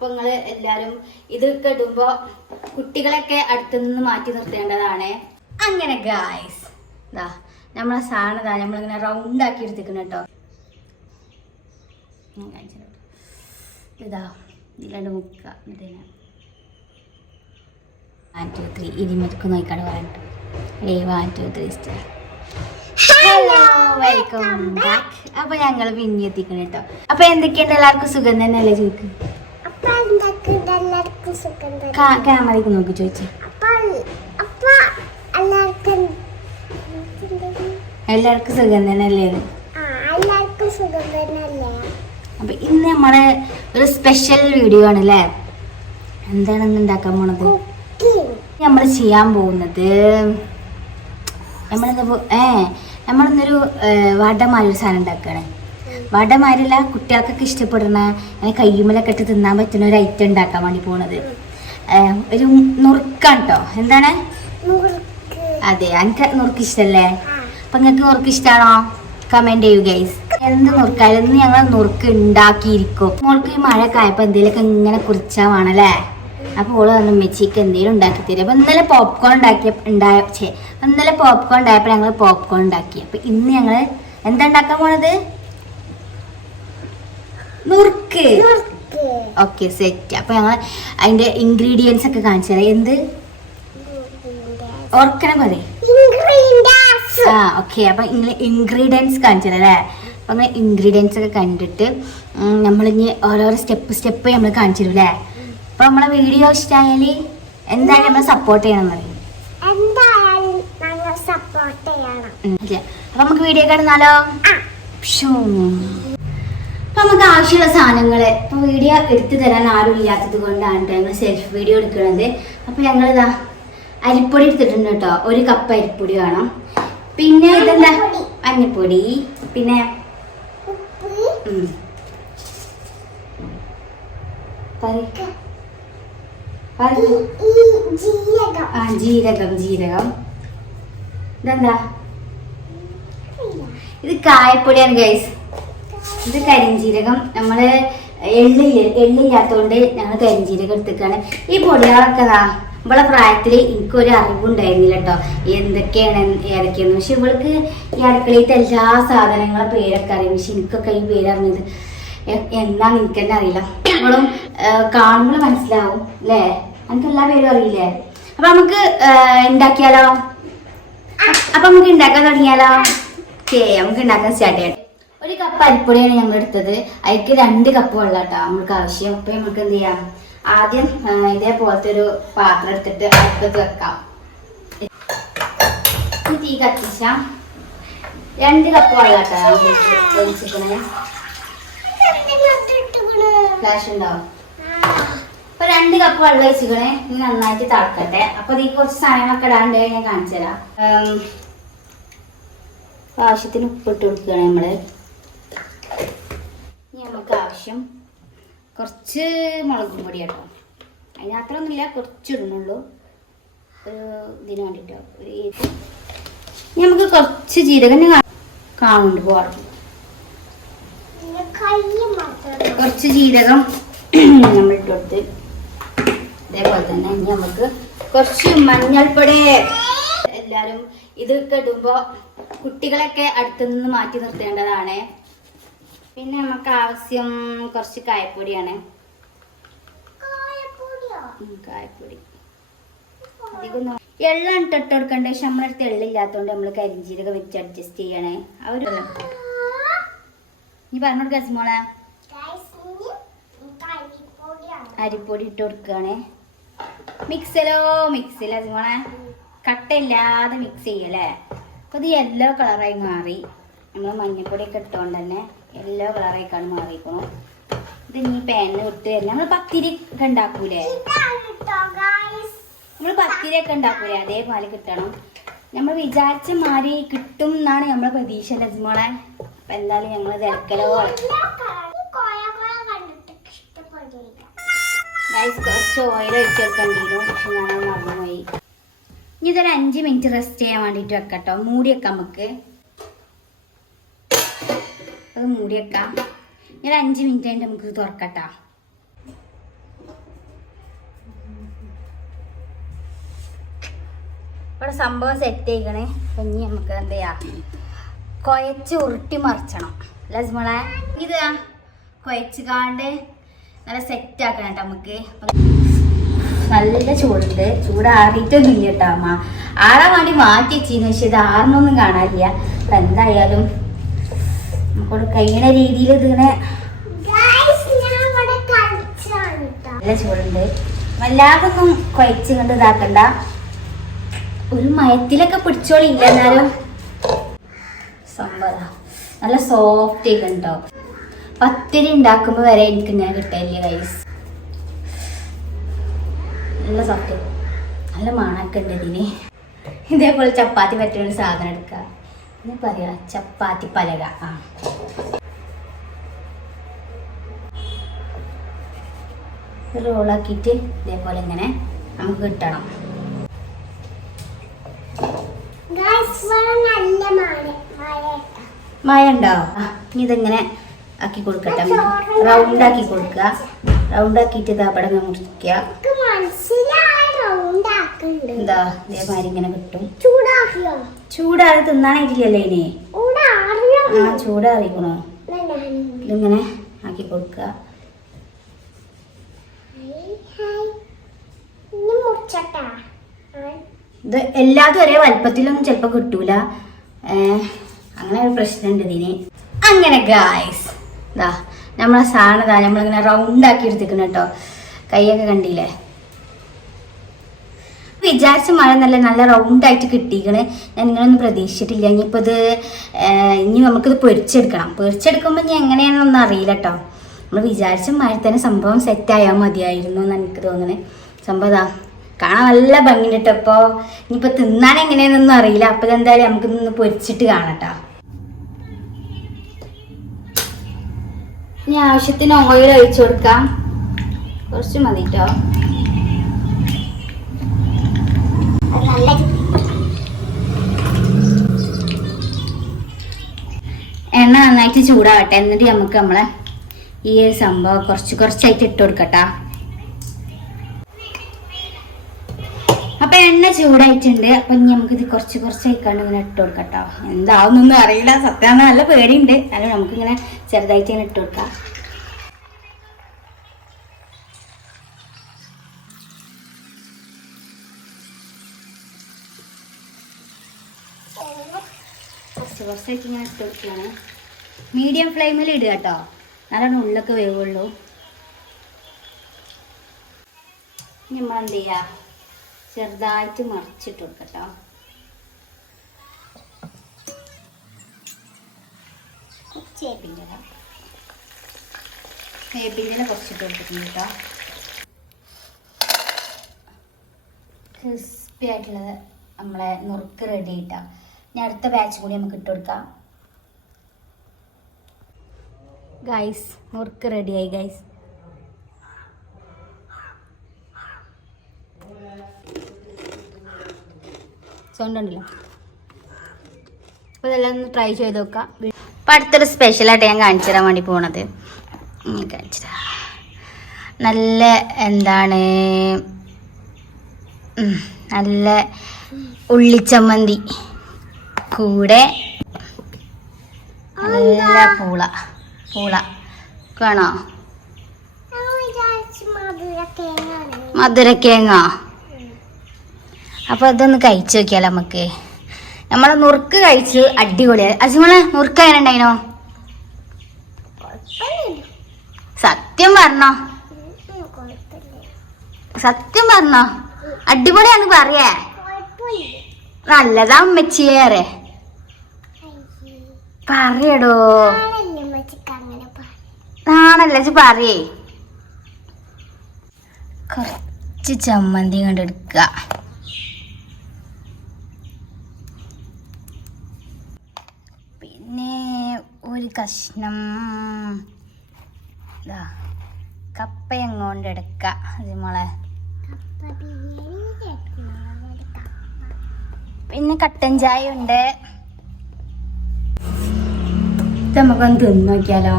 അപ്പൊ എല്ലാരും ഇതൊക്കെ കെടുമ്പോ കുട്ടികളൊക്കെ അടുത്തുനിന്ന് മാറ്റി നിർത്തേണ്ടതാണ്. അങ്ങനെ ഗായ്സ് ഇതാ നമ്മളെ സാധനതാ നമ്മളിങ്ങനെ റൗണ്ട് ആക്കി എടുത്തിക്കണം കേട്ടോ. ഇതാ ഇതിലാണ്ട് മുക്കുക ഹലോ വെൽക്കം ബാക്ക് അപ്പൊ ഞങ്ങൾ പിന്നെ എത്തിക്കണം കേട്ടോ. അപ്പൊ എന്തൊക്കെയുണ്ട്? എല്ലാവർക്കും സുഖം തന്നെയല്ലേ ചോദിക്ക് അപ്പൊ എന്തൊക്കെയുണ്ട് എല്ലാവർക്കും സുഖം തന്നെ? ക്യാമറയ്ക്ക് നോക്കി ചോദിച്ചു. എല്ലാവർക്കും സുഖം തന്നെയല്ലേ? അപ്പൊ ഇന്ന് നമ്മൾ ഒരു സ്പെഷ്യൽ വീഡിയോ ആണ് അല്ലേ? എന്താണ് ഇന്ന് ഉണ്ടാക്കാൻ പോണത്? നമ്മൾ ചെയ്യാൻ പോകുന്നത് നമ്മളിന്ന് ഏ നമ്മളിന്നൊരു ഒരു സാധനം ഉണ്ടാക്കുകയാണ് വടമാരില്ല കുട്ടികൾക്കൊക്കെ ഇഷ്ടപ്പെടുന്ന അങ്ങനെ കയ്യുമ്മലൊക്കെ ഇട്ട് തിന്നാൻ പറ്റുന്ന ഒരു ഐറ്റം ഉണ്ടാക്കാൻ വേണ്ടി പോണത്. ഒരു നുറുക്കാണ് കേട്ടോ എന്താണ്? അതെ എനിക്ക് നുറുക്ക് ഇഷ്ടല്ലേ? അപ്പൊ നിങ്ങൾക്ക് നുറുക്ക് ഇഷ്ടമാണോ കമന്റ് ചെയ്യൂ ഗൈസ് എന്ത് നുറുക്കായാലും ഇന്ന് ഞങ്ങൾ നുറുക്ക് ഉണ്ടാക്കിയിരിക്കും. മോൾക്ക് ഈ മഴയൊക്കെ കായപ്പോ എന്തെങ്കിലുമൊക്കെ ഇങ്ങനെ കുറിച്ചാ വേണല്ലേ? അപ്പൊ ഓൾ പറഞ്ഞു മെച്ചിക്ക് എന്തെങ്കിലും ഉണ്ടാക്കി തരും. അപ്പൊ ഇന്നലെ പോപ്കോൺ ഉണ്ടാക്കിയ ഉണ്ടായ ഛേ ഇന്നലെ പോപ്കോൺ ഉണ്ടായപ്പോ ഞങ്ങൾ പോപ്കോൺ ഉണ്ടാക്കി. അപ്പൊ ഇന്ന് ഞങ്ങൾ എന്താ ഉണ്ടാക്കാൻ പോണത്? നുറുക്ക്. Okay set. അപ്പൊ ഞങ്ങൾ അതിന്റെ ഇൻഗ്രീഡിയൻസ് ഒക്കെ കാണിച്ചു തരാം. എന്ത്? ഓർക്കണം പോലെ. ഇൻഗ്രീഡിയൻസ് ആ ഓക്കെ. അപ്പൊ ഇങ്ങനെ ഇൻഗ്രീഡിയൻസ് തരാം അല്ലേ? അപ്പൊ അങ്ങനെ ഇൻഗ്രീഡിയൻസ് ഒക്കെ കണ്ടിട്ട് നമ്മളിങ്ങനെ നമ്മളിനി ഓരോരോ സ്റ്റെപ്പ് സ്റ്റെപ്പ് നമ്മൾ കാണിച്ചു തരും അല്ലേ? അപ്പൊ നമ്മളെ വീഡിയോ ഇഷ്ടമായാൽ എന്തായാലും നമ്മളെ സപ്പോർട്ട് ചെയ്യണം എന്ന് പറയും. അപ്പൊ നമുക്ക് വീഡിയോ കാണുന്നാലോ? ഷൂ. നമുക്ക് ആവശ്യമുള്ള സാധനങ്ങൾ ഇപ്പൊ വീഡിയോ എടുത്തു തരാൻ ആരും ഇല്ലാത്തത് കൊണ്ടാണ് ഞങ്ങൾ സെൽഫ് വീഡിയോ എടുക്കുന്നത്. അപ്പൊ ഇതാ അരിപ്പൊടി എടുത്തിട്ടുണ്ട് കേട്ടോ ഒരു കപ്പ് അരിപ്പൊടി വേണം. പിന്നെ ഇതെന്താ? മഞ്ഞപ്പൊടി. പിന്നെ ജീരകം ജീരകം. ഇതെന്താ? ഇത് കായപ്പൊടിയാണ് ഗൈസ് ഇത് കരിഞ്ജീരകം നമ്മൾ എള്ളില്ല എള്ളില്ലാത്തതുകൊണ്ട് ഞങ്ങൾ കരിഞ്ജീരകം എടുത്തേക്കാണ്. ഈ പൊടികളൊക്കെ ഇവളെ പ്രായത്തിൽ എനിക്കൊരു അറിവുണ്ടായിരുന്നില്ല കേട്ടോ എന്തൊക്കെയാണ് ഏതൊക്കെയാണ് പക്ഷെ ഇവൾക്ക് ഈ അടുക്കളയിലത്തെ എല്ലാ സാധനങ്ങളെ പേരൊക്കെ അറിയും. പക്ഷെ എനിക്കൊക്കെ ഈ പേരറിഞ്ഞത് എന്നാണ് എനിക്ക് തന്നെ അറിയില്ല. നമ്മളും കാണുമ്പോൾ മനസ്സിലാവും അല്ലേ എനിക്ക് എല്ലാ പേരും അറിയില്ലേ? അപ്പൊ നമുക്ക് ഉണ്ടാക്കിയാലോ അപ്പൊ നമുക്ക് ഉണ്ടാക്കാൻ തുടങ്ങിയാലോ? ഓക്കെ നമുക്ക് ഉണ്ടാക്കാൻ സ്റ്റാർട്ട് ചെയ്യാം. ഒരു കപ്പ് അരിപ്പൊടിയാണ് ഞങ്ങൾ എടുത്തത് അതിക്ക് രണ്ട് കപ്പ് വെള്ളം കേട്ടോ നമുക്ക് ആവശ്യം. അപ്പൊ നമുക്ക് എന്ത് ചെയ്യാം? ആദ്യം ഇതേപോലത്തെ ഒരു പാത്രം എടുത്തിട്ട് അടുപ്പത്ത് വെക്കാം. തീ കത്തിച്ച. രണ്ട് കപ്പ് വെള്ളം കേട്ടോ അപ്പൊ രണ്ട് കപ്പ് വെള്ളം ഒഴിച്ചിക്കണേ ഇനി നന്നായിട്ട് തിളക്കട്ടെ. അപ്പൊ ഇതിൽ കുറച്ച് സാധനങ്ങളൊക്കെ ഇടാണ്ട് ഞാൻ കാണിച്ചു തരാം ആവശ്യത്തിന് ഉപ്പിട്ട് കൊടുക്കുകയാണ് നമ്മൾ. ആവശ്യം കുറച്ച് മുളകും പൊടി കേട്ടോ. അതിന് അത്ര ഒന്നുമില്ല കുറച്ച് ഇടുന്നുള്ളൂ. ഒരു ഇതിന് വേണ്ടിട്ടോ ഒരു നമുക്ക് കുറച്ച് ജീരകം കാണുന്നുണ്ട് പോകാറുണ്ട് കുറച്ച് ജീരകം നമ്മൾ ഇട്ടുകൊടുത്ത് അതേപോലെ തന്നെ ഇനി നമുക്ക് കുറച്ച് മഞ്ഞൾപ്പൊടി. എല്ലാരും ഇത് കെടുമ്പോ കുട്ടികളൊക്കെ അടുത്തുനിന്ന് മാറ്റി നിർത്തേണ്ടതാണ്. പിന്നെ നമുക്ക് ആവശ്യം കുറച്ച് കായപ്പൊടിയാണ്. കായപ്പൊടി. അധികം എള്ളാണ് ഇട്ടിട്ട് കൊടുക്കണ്ടേ പക്ഷെ നമ്മളടുത്ത് എള്ളില്ലാത്തതുകൊണ്ട് നമ്മൾ കരിഞ്ചീരകം വെച്ച് അഡ്ജസ്റ്റ് ചെയ്യണേ. ഒരു നീ പറഞ്ഞു കൊടുക്ക സിമോളെ അരിപ്പൊടി ഇട്ട് കൊടുക്കുകയാണേ മിക്സിലോ? മിക്സില സിമോളെ കട്ടയില്ലാതെ മിക്സ് ചെയ്യല്ലേ? അപ്പൊ ഇത് യെല്ലോ കളറായി മാറി. നമ്മൾ മഞ്ഞപ്പൊടിയൊക്കെ ഇട്ടുകൊണ്ട് തന്നെ യെല്ലോ കളറായിക്കാണ് മാറിയിരിക്കണം ഇത് ഇനി പാനിൽ വിട്ട് തരണം നമ്മൾ പത്തിരി ഉണ്ടാക്കൂലേ? നമ്മൾ പത്തിരി ഒക്കെ ഉണ്ടാക്കൂലേ? അതേപോലെ കിട്ടണം. നമ്മൾ വിചാരിച്ച മാതിരി കിട്ടും എന്നാണ് നമ്മളെ പ്രതീക്ഷ ലജ്മോളെ അപ്പൊ എന്തായാലും ഞങ്ങൾ തിരക്കലോ കുറച്ച് ഓയിൽ ഒഴിച്ച് വെക്കേണ്ടിയിരുന്നു പക്ഷെ ഞാൻ മറന്നുപോയി. ഇനി ഇതൊരു അഞ്ച് മിനിറ്റ് റെസ്റ്റ് ചെയ്യാൻ വേണ്ടിയിട്ട് വെക്കട്ടോ. മൂടി വെക്കാം നമുക്ക്. അത് മൂടി വെക്കാം. ഞാൻ അഞ്ച് മിനിറ്റ് കഴിഞ്ഞ് നമുക്ക് തുറക്കട്ട. ഇവിടെ സംഭവം സെറ്റ് ചെയ്യണേ. ഇനി നമുക്ക് എന്ത് ചെയ്യാം? കുഴച്ച് ഉരുട്ടി മറിച്ചണം. ലസ്മളെ ഇത് കുഴച്ച് കാണ്ട് നല്ല സെറ്റ് ആക്കണം കേട്ടോ നമുക്ക്. നല്ല ചൂടുണ്ട്. ചൂടാറിയിട്ടൊന്നും ഇല്ല കേട്ടോ അമ്മ. ആറാൻ വേണ്ടി മാറ്റി വെച്ചിരുന്നു പക്ഷെ ഇത് ആറിനൊന്നും കാണാറില്ല അപ്പം എന്തായാലും നമുക്കോട് കഴിയണ രീതിയിൽ ഇതിനെ. നല്ല ചൂടുണ്ട്. വല്ലാതൊന്നും കുഴച്ച് കൊണ്ട് ഇതാക്കണ്ട. ഒരു മയത്തിലൊക്കെ പിടിച്ചോളില്ല എന്നാലും. സംഭവ നല്ല സോഫ്റ്റ് ഒക്കെ ഉണ്ടോ പത്തിരി ഉണ്ടാക്കുമ്പോൾ വരെ എനിക്ക് ഞാൻ കിട്ടില്ല റൈസ് നല്ല സോഫ്റ്റ് നല്ല മണമൊക്കെ ഉണ്ട് ഇതിന്. ഇതേപോലെ ചപ്പാത്തി പറ്റുന്ന സാധനം എടുക്കുക ഇനി പറയാ ചപ്പാത്തി പലക. ആ. റോളാക്കിയിട്ട് ഇതേപോലെ ഇങ്ങനെ നമുക്ക് കിട്ടണം. മഴ ഉണ്ടോ? ഇനി ഇതെങ്ങനെ ആക്കി കൊടുക്കട്ടെ? റൗണ്ട് ആക്കി കൊടുക്കുക. റൗണ്ട് ആക്കിയിട്ട് ഇതാ അവിടെ മുറിക്കുക. എന്താ? ഇതേമാതിരി ഇങ്ങനെ കിട്ടും. ചൂടാക്കിയോ? ചൂടാറി തിന്നാനായിട്ടില്ലല്ലേ ഇനി. ആ ചൂടാറിക്കണോ? ഇതിങ്ങനെ? ആക്കി കൊടുക്കുക. ഹായ്. ഇത് എല്ലാതും ഒരേ വലുപ്പത്തിലൊന്നും ചിലപ്പോൾ കിട്ടൂല. അങ്ങനെ ഒരു പ്രശ്നമുണ്ട് ഇതിന്. അങ്ങനെ ഗായ്സ് ഇതാ നമ്മളെ സാധനം ഇതാ നമ്മളിങ്ങനെ റൗണ്ട് ആക്കി എടുത്തിക്കണം കേട്ടോ. കൈയൊക്കെ കണ്ടില്ലേ? വിചാരിച്ച മഴ നല്ല നല്ല റൗണ്ട് ആയിട്ട് കിട്ടിയിക്കണേ ഞാൻ നിങ്ങളൊന്നും പ്രതീക്ഷിച്ചിട്ടില്ല. ഇനിയിപ്പോൾ ഇത് ഇനി നമുക്കിത് പൊരിച്ചെടുക്കണം. പൊരിച്ചെടുക്കുമ്പോൾ ഇനി എങ്ങനെയാണെന്നൊന്നും അറിയില്ല കേട്ടോ നമ്മൾ വിചാരിച്ച മഴ തന്നെ സംഭവം സെറ്റായാൽ മതിയായിരുന്നു എന്ന് എനിക്ക് തോന്നണേ. സംഭവം ഇതാ കാണാൻ നല്ല ഭംഗിയുണ്ട് കേട്ടോ അപ്പോൾ ഇനിയിപ്പോൾ തിന്നാൻ എങ്ങനെയാണെന്നൊന്നും അറിയില്ല. അപ്പോൾ എന്തായാലും നമുക്ക് ഇന്ന് പൊരിച്ചിട്ട് കാണട്ടോ ഇനി ആവശ്യത്തിന് ഓയിൽ ഒഴിച്ചു കൊടുക്കാം. കുറച്ച് മതി എണ്ണ നന്നായിട്ട് ചൂടാവട്ടെ. എന്നിട്ട് നമുക്ക് നമ്മളെ ഈ ഒരു സംഭവം കുറച്ച് കുറച്ചായിട്ട് ഇട്ട് കൊടുക്കട്ടാ. അപ്പൊ എണ്ണ ചൂടായിട്ടുണ്ട്. അപ്പൊ ഇനി നമുക്ക് ഇത് കുറച്ച് കുറച്ചായിക്കാണ്ട് ഇങ്ങനെ ഇട്ട് കൊടുക്കട്ടോ. എന്താവുന്നൊന്നും അറിയില്ല. സത്യം നല്ല പേടിയുണ്ട്. അല്ല നമുക്ക് ഇങ്ങനെ ചെറുതായിട്ട് ഇങ്ങനെ ഇട്ട് കൊടുക്കാം. കുറച്ച് കുറച്ചായിട്ട് ഇങ്ങനെ ഇട്ട് കൊടുക്കുകയാണ്. മീഡിയം ഫ്ലെയിമിൽ ഇടുക കേട്ടോ. നല്ലോണം ഉള്ളൊക്കെ വേവുള്ളൂ. എന്ത് ചെയ്യുക ചെറുതായിട്ട് മറിച്ചിട്ട് കൊടുക്കട്ടോ കുറച്ച് വേപ്പിന്റെ വേപ്പിന്റെ കുറച്ചിട്ട് കൊടുത്തിട്ടുണ്ട് കേട്ടോ. ക്രിസ്പി ആയിട്ടുള്ളത് നമ്മളെ നുറുക്ക് റെഡി ആയിട്ടാ. ഇനി അടുത്ത ബാച്ച് കൂടി നമുക്ക് ഇട്ട് കൊടുക്കാം. ഗൈസ് നുറുക്ക് റെഡിയായി ഗൈസ് സൗണ്ട് അപ്പോൾ ഇതെല്ലാം ഒന്ന് ട്രൈ ചെയ്ത് നോക്കാം. അപ്പം അടുത്തൊരു സ്പെഷ്യലായിട്ട് ഞാൻ കാണിച്ചു തരാൻ വേണ്ടി പോണത്. നല്ല എന്താണ്? നല്ല ഉള്ളിച്ചമ്മന്തി. കൂടെ നല്ല പൂള. പൂള. വേണോ മധുരക്കേങ്ങ അപ്പൊ അതൊന്ന് കഴിച്ചു നോക്കിയാലോ നമുക്ക്. നമ്മളെ നുറുക്ക് കഴിച്ചു അടിപൊളിയായി അസിമോളെ നുറുക്ക് ഉണ്ടായിനോ? സത്യം പറഞ്ഞോ? സത്യം പറഞ്ഞോ? അടിപൊളിയാന്ന് പറയേ. നല്ലതാ അമ്മച്ചിയേറെ പറയടോ. ആണല്ലേ പറയേ. കുറച്ച് ചമ്മന്തി കണ്ടെടുക്ക പിന്നെ ഒരു കഷ്ണം കപ്പയും കൊണ്ട് എടുക്കുക മോളെ. കപ്പ പിന്നെ കട്ടൻ ചായ ഉണ്ട്. നമുക്കൊന്ന് തിന്ന് നോക്കിയാലോ?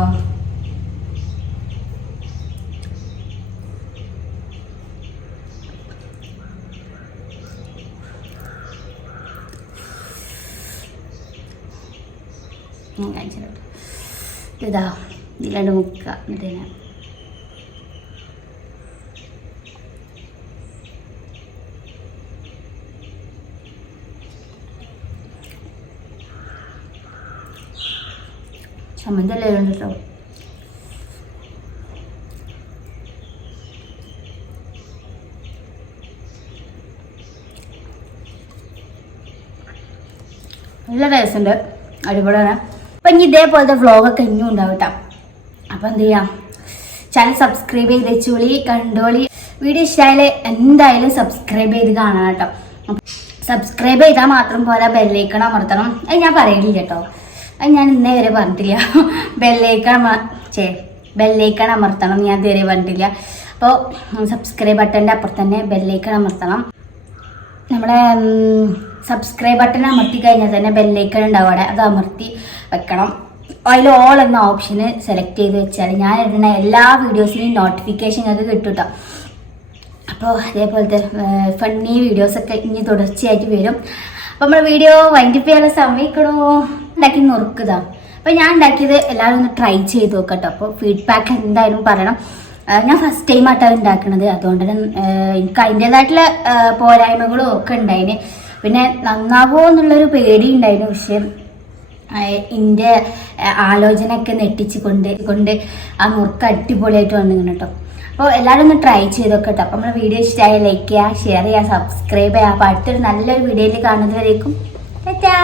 ഇതാ ഇതിലാണ്ട് മുക്ക എന്നിട്ട് ഞാൻ ചമ്മന്തി കേട്ടോ. നല്ല ടേസ്റ്റ് അടിപൊളിയാണ്. അപ്പം ഇനി ഇതേപോലത്തെ വ്ളോഗൊക്കെ ഇനിയും ഉണ്ടാവും കേട്ടോ. അപ്പം എന്ത് ചെയ്യാം? ചാനൽ സബ്സ്ക്രൈബ് ചെയ്ത് വെച്ചോളി കണ്ടോളി. വീഡിയോ ഇഷ്ടമായാലും എന്തായാലും സബ്സ്ക്രൈബ് ചെയ്ത് കാണാം കേട്ടോ. സബ്സ്ക്രൈബ് ചെയ്താൽ മാത്രം പോലെ ബെല്ലേക്കണം അമർത്തണം. അത് ഞാൻ പറയുന്നില്ല കേട്ടോ. അത് ഞാൻ ഇന്നേ വരെ പറഞ്ഞിട്ടില്ല. ബെല്ലേക്കാണ് ചേ ബെല്ലേക്കാണ് അമർത്തണം. ഞാൻ ഇതുവരെ പറഞ്ഞിട്ടില്ല. അപ്പോൾ സബ്സ്ക്രൈബ് ബട്ടന്റെ അപ്പുറത്ത് തന്നെ ബെല്ലേക്കാണ് അമർത്തണം. നമ്മളെ സബ്സ്ക്രൈബ് ബട്ടൺ അമർത്തി കഴിഞ്ഞാൽ തന്നെ ബെല്ലേക്കൺ ഉണ്ടാവും അവിടെ. അത് അമർത്തി വെക്കണം. അതിൽ ഓൾ എന്ന ഓപ്ഷന് സെലക്ട് ചെയ്ത് വെച്ചാൽ ഞാൻ ഇടുന്ന എല്ലാ വീഡിയോസിനും നോട്ടിഫിക്കേഷൻ കിട്ടും കേട്ടോ അപ്പോൾ അതേപോലത്തെ ഫണ്ണി വീഡിയോസൊക്കെ ഇനി തുടർച്ചയായിട്ട് വരും. അപ്പോൾ നമ്മുടെ വീഡിയോ വൈൻഡപ്പ് ചെയ്യാനുള്ള സമയക്കണോ ഉണ്ടാക്കി നുറുക്കുതാണ് അപ്പോൾ ഞാൻ ഉണ്ടാക്കിയത് എല്ലാവരും ഒന്ന് ട്രൈ ചെയ്ത് നോക്കട്ടോ. അപ്പോൾ ഫീഡ്ബാക്ക് എന്തായാലും പറയണം. ഞാൻ ഫസ്റ്റ് ടൈം ആയിട്ടാണ് ഉണ്ടാക്കുന്നത് അതുകൊണ്ട് തന്നെ എനിക്ക് അതിന്റെതായിട്ടുള്ള പോരായ്മകളും ഒക്കെ ഉണ്ടായിന്. പിന്നെ നന്നാവോ എന്നുള്ളൊരു പേടി ഉണ്ടായിരുന്നു പക്ഷേ എന്റെ ആലോചനയൊക്കെ നെട്ടിച്ച് കൊണ്ട് കൊണ്ട് ആ മുറുക്ക് അടിപൊളിയായിട്ട് വന്നിങ്ങനെ കേട്ടോ അപ്പോൾ എല്ലാവരും ഒന്ന് ട്രൈ ചെയ്തൊക്കെ കേട്ടോ അപ്പോൾ നമ്മുടെ വീഡിയോ ഇഷ്ടമായ ലൈക്ക് ചെയ്യുക ഷെയർ ചെയ്യുക സബ്സ്ക്രൈബ് ചെയ്യുക. അപ്പോൾ അടുത്തൊരു നല്ലൊരു വീഡിയോയിൽ കാണുന്നവരേക്കും ടാറ്റാ.